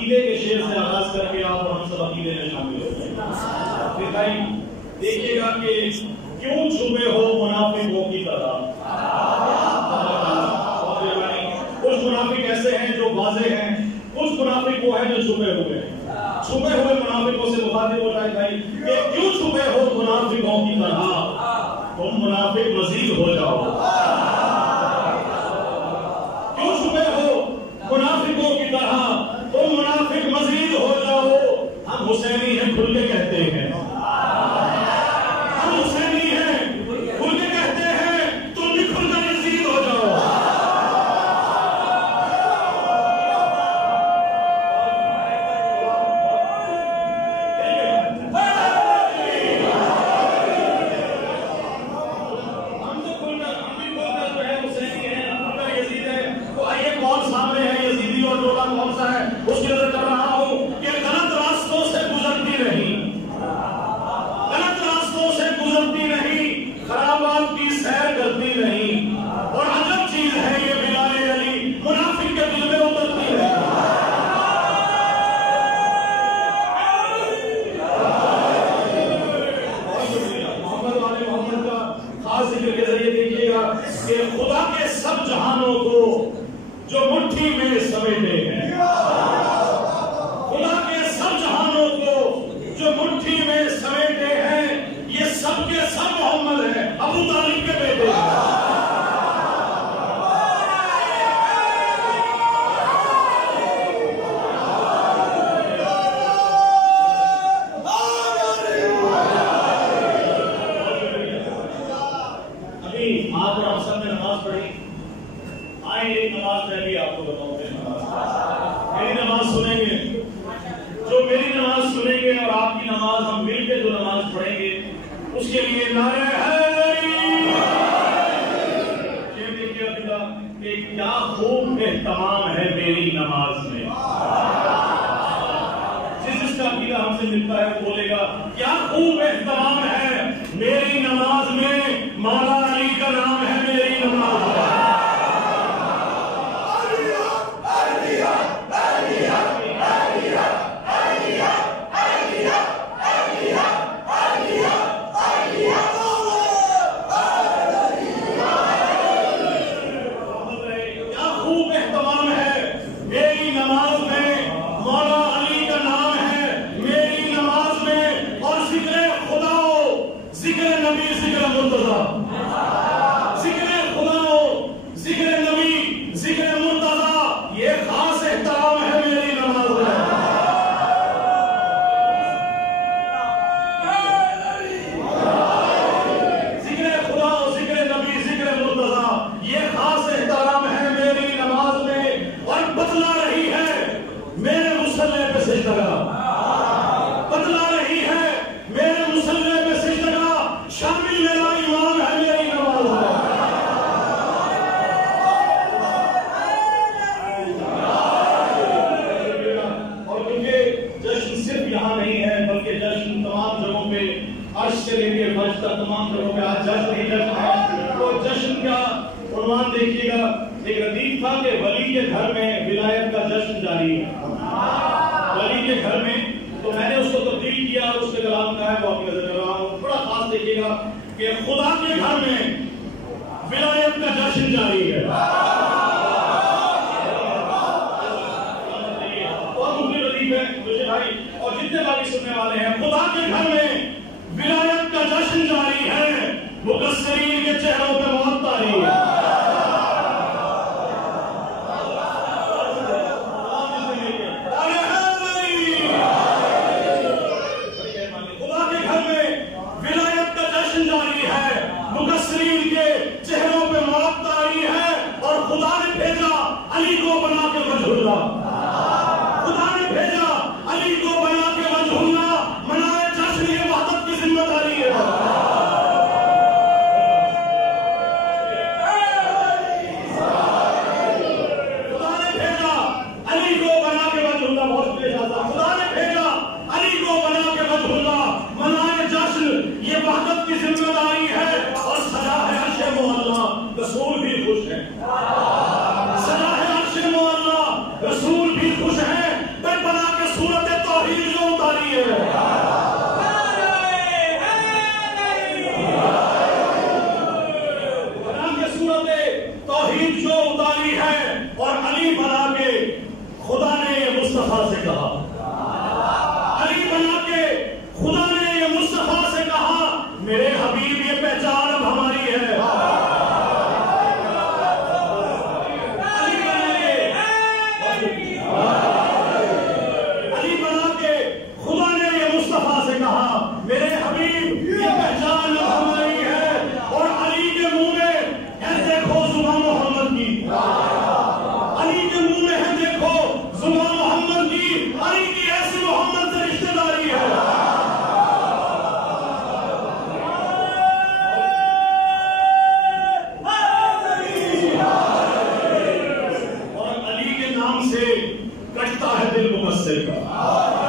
अकीदे के शेर से आगाज करके आप और हम सब अकीदे में शामिल हो जाए। फिर भाई देखिएगा कि क्यों छुपे हो मुनाफिकों की तरह। कुछ मुनाफिक ऐसे हैं जो वाज़ेह हैं, कुछ मुनाफिक वो हैं जो छुपे हुए हैं। छुपे हुए मुनाफिकों से मुखातिब होता है भाई कि क्यों छुपे हो मुनाफिकों की तरह, तुम मुनाफिक मजीद हो जाओ। क्यों छुपे हो मुनाफिकों की तरह, तुम मुनाफिक मजीद हो जाओ। हम हुसैनी हैं खुल के कहते हैं, हम हुसैनी हैं खुल के कहते हैं, तुम भी खुलकर मजीद हो जाओ। खुदा के सब जहानों को जो मुट्ठी में समेटे हैं, खुदा के सब जहानों को जो मुट्ठी में समेटे हैं, ये सब के सब मोहम्मद हैं, अबू तालिब के बेटे हैं। उसके लिए नारे क्या खूब एहतमाम है मेरी नमाज में। जिसका अकीदा हमसे मिलता है वो बोलेगा क्या खूब एहतमाम है मेरी नमाज में, मौला अली का नाम है मेरी नमाज में। देखिएगा एक रतीब था कि वली के घर में विलायत का जश्न जारी है, वली के घर में। तो मैंने उसको तब्दील किया और उसके कलाम का है वो आपकी नजर कर रहा हूँ। बड़ा खास देखिएगा कि खुदा के घर में विलायत का जश्न जारी है। बहुत मुख्य रतीब है मुझे भाई और जितने बाकी सुनने वाले हैं। खुदा के घर में विलायत का जश्न जारी है, मुकस्सिरीन के चेहरों पे मौत तारी है। तौहीद जो उतारी है और अली बना के खुदा ने ये मुस्तफा से कहा, अली बना के खुदा ने ये मुस्तफा से कहा, मेरे हबीब ये पहचान अब हमारी है। अली बना के खुदा ने ये मुस्तफा से कहा, मेरे हबीब ये पहचान अब हमारी है। और अली के मुंह में है देखो जुबान मोहम्मद की, अली के मुंह में है देखो जुबान मोहम्मद की, अली की ऐसी मोहम्मद से रिश्तेदारी है। और अली के नाम से कटता है दिल मुकस्सिर का।